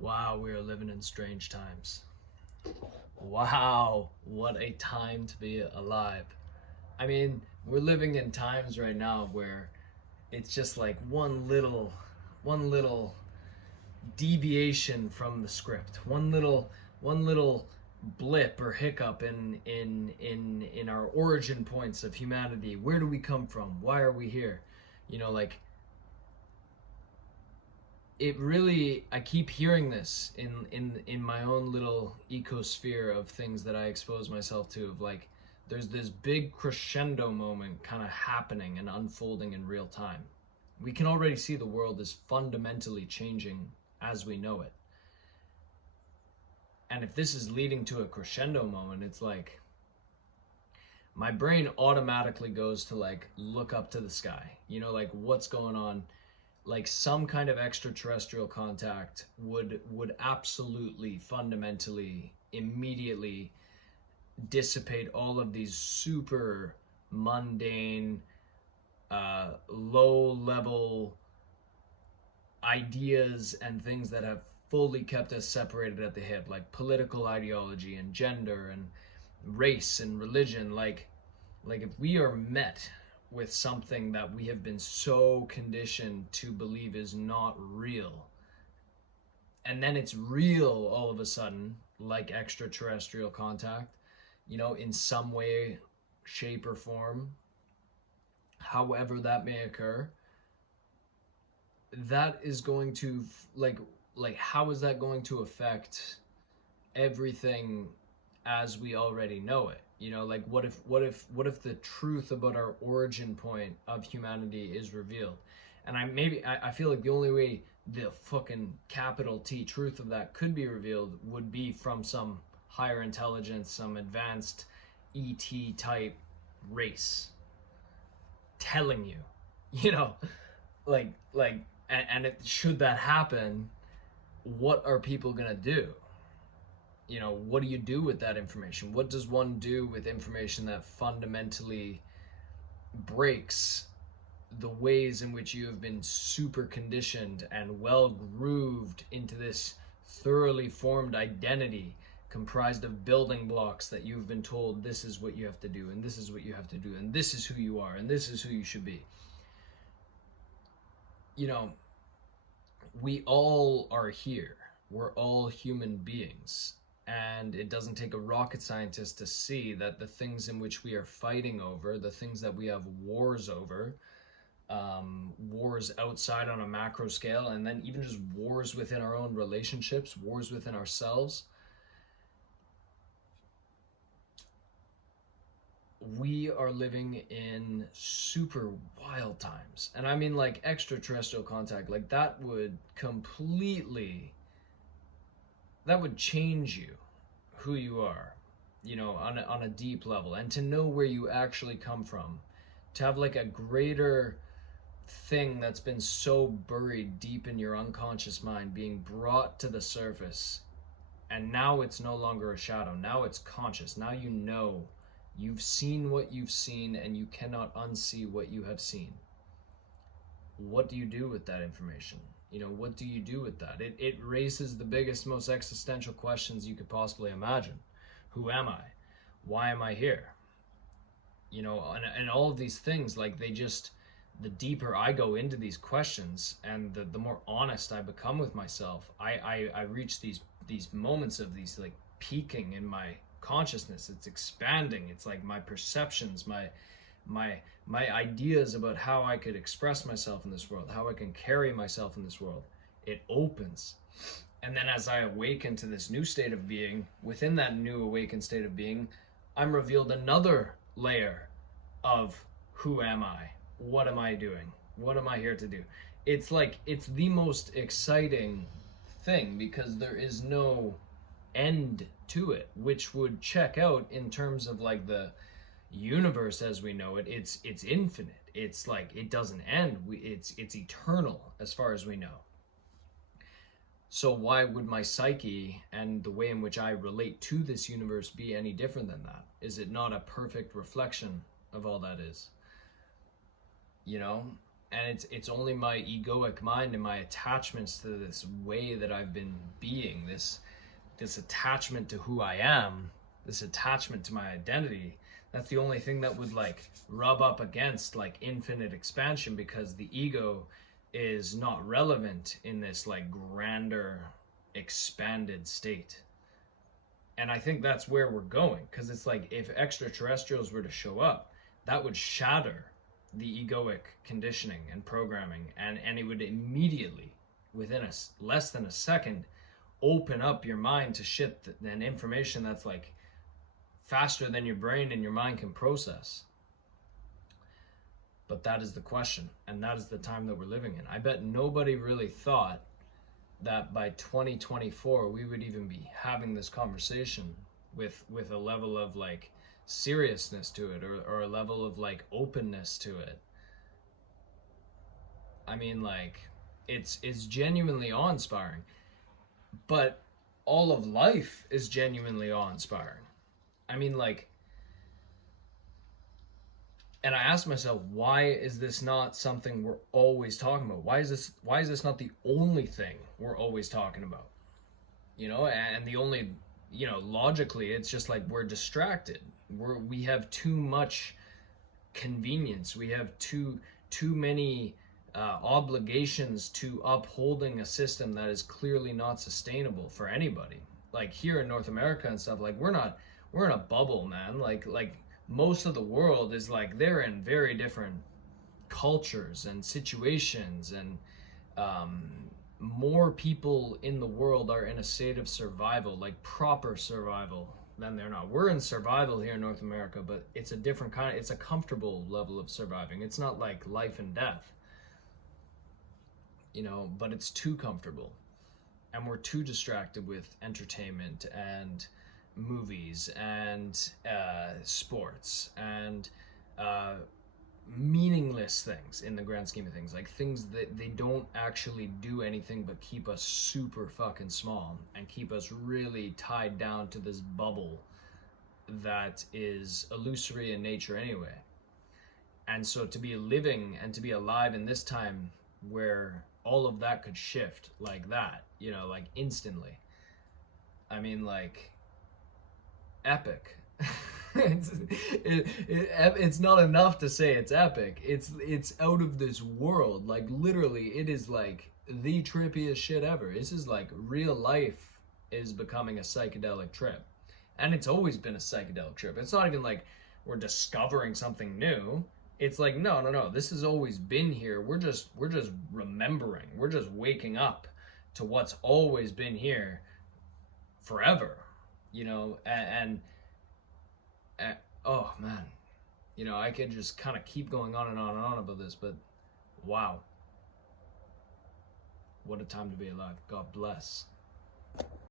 Wow, we are living in strange times. Wow, what a time to be alive. I mean, we're living in times right now where it's just like one little deviation from the script. One little blip or hiccup in our origin points of humanity. Where do we come from? Why are we here? Like it really, I keep hearing this in my own little ecosphere of things that I expose myself to, of like there's this big crescendo moment kind of happening and unfolding in real time. We can already see the world is fundamentally changing as we know it. And if this is leading to a crescendo moment, it's like my brain automatically goes to like look up to the sky, like what's going on. Like some kind of extraterrestrial contact would absolutely fundamentally immediately dissipate all of these super mundane low level ideas and things that have fully kept us separated at the hip, like political ideology and gender and race and religion. Like if we are met with something that we have been so conditioned to believe is not real, and then it's real all of a sudden, like extraterrestrial contact, in some way, shape, or form, however that may occur, that is going to like how is that going to affect everything as we already know it? Like what if the truth about our origin point of humanity is revealed? And I feel like the only way the fucking capital T truth of that could be revealed would be from some higher intelligence, some advanced ET type race telling you, you know, like and should that happen, what are people gonna do? What do you do with that information? What does one do with information that fundamentally breaks the ways in which you have been super conditioned and well grooved into this thoroughly formed identity comprised of building blocks that you've been told this is what you have to do, and this is what you have to do, and this is who you are, and this is who you should be? You know, we all are here. We're all human beings. And it doesn't take a rocket scientist to see that the things in which we are fighting over, the things that we have wars over, wars outside on a macro scale, and then even just wars within our own relationships, wars within ourselves, we are living in super wild times. And I mean, like extraterrestrial contact, like that would change you, who you are, on a deep level, and to know where you actually come from, to have like a greater thing that's been so buried deep in your unconscious mind being brought to the surface. And now it's no longer a shadow. Now it's conscious. Now you've seen what you've seen, and you cannot unsee what you have seen. What do you do with that information? What do you do with that? It raises the biggest, most existential questions you could possibly imagine. Who am I? Why am I here? And all of these things, like the deeper I go into these questions, and the more honest I become with myself, I reach these moments of these like peaking in my consciousness. It's expanding. It's like my perceptions, my ideas about how I could express myself in this world, how I can carry myself in this world. It opens. And then as I awaken to this new state of being, within that new awakened state of being, I'm revealed another layer of who am I? What am I doing? What am I here to do? It's like it's the most exciting thing because there is no end to it, which would check out in terms of like the universe as we know it. It's infinite. It's like it doesn't end. It's eternal as far as we know. So why would my psyche and the way in which I relate to this universe be any different than that? Is it not a perfect reflection of all that is? you know and it's only my egoic mind and my attachments to this way that I've been being, this attachment to who I am, this attachment to my identity. That's the only thing that would like rub up against like infinite expansion, because the ego is not relevant in this like grander expanded state. And I think that's where we're going, because it's like if extraterrestrials were to show up, that would shatter the egoic conditioning and programming, and it would immediately, within less than a second, open up your mind to shit and information that's like faster than your brain and your mind can process. But that is the question, and that is the time that we're living in. I bet nobody really thought that by 2024 we would even be having this conversation with a level of like seriousness to it, or a level of like openness to it. I mean, like, it's genuinely awe-inspiring, but all of life is genuinely awe-inspiring. I mean, like, and I asked myself, why is this not something we're always talking about? Why is this not the only thing we're always talking about? You know, and the only, you know, logically, it's just like we're distracted. We have too much convenience. We have too many obligations to upholding a system that is clearly not sustainable for anybody. Like here in North America and stuff, like we're in a bubble, man. Like most of the world is like, they're in very different cultures and situations, and more people in the world are in a state of survival, like proper survival, than they're not. We're in survival here in North America, but it's a different kind. It's a comfortable level of surviving. It's not like life and death, you know, but it's too comfortable, and we're too distracted with entertainment and movies and sports and meaningless things in the grand scheme of things, like things that they don't actually do anything but keep us super fucking small and keep us really tied down to this bubble that is illusory in nature anyway. And so to be living and to be alive in this time where all of that could shift like that, you know, like instantly, I mean, like, epic. It's not enough to say it's epic. It's out of this world. Like literally, it is like the trippiest shit ever. This is like real life is becoming a psychedelic trip, and it's always been a psychedelic trip. It's not even like we're discovering something new. It's like no. This has always been here. We're just remembering. We're just waking up to what's always been here forever. You know, and oh man, you know, I could just kind of keep going on and on and on about this, but wow, what a time to be alive. God bless.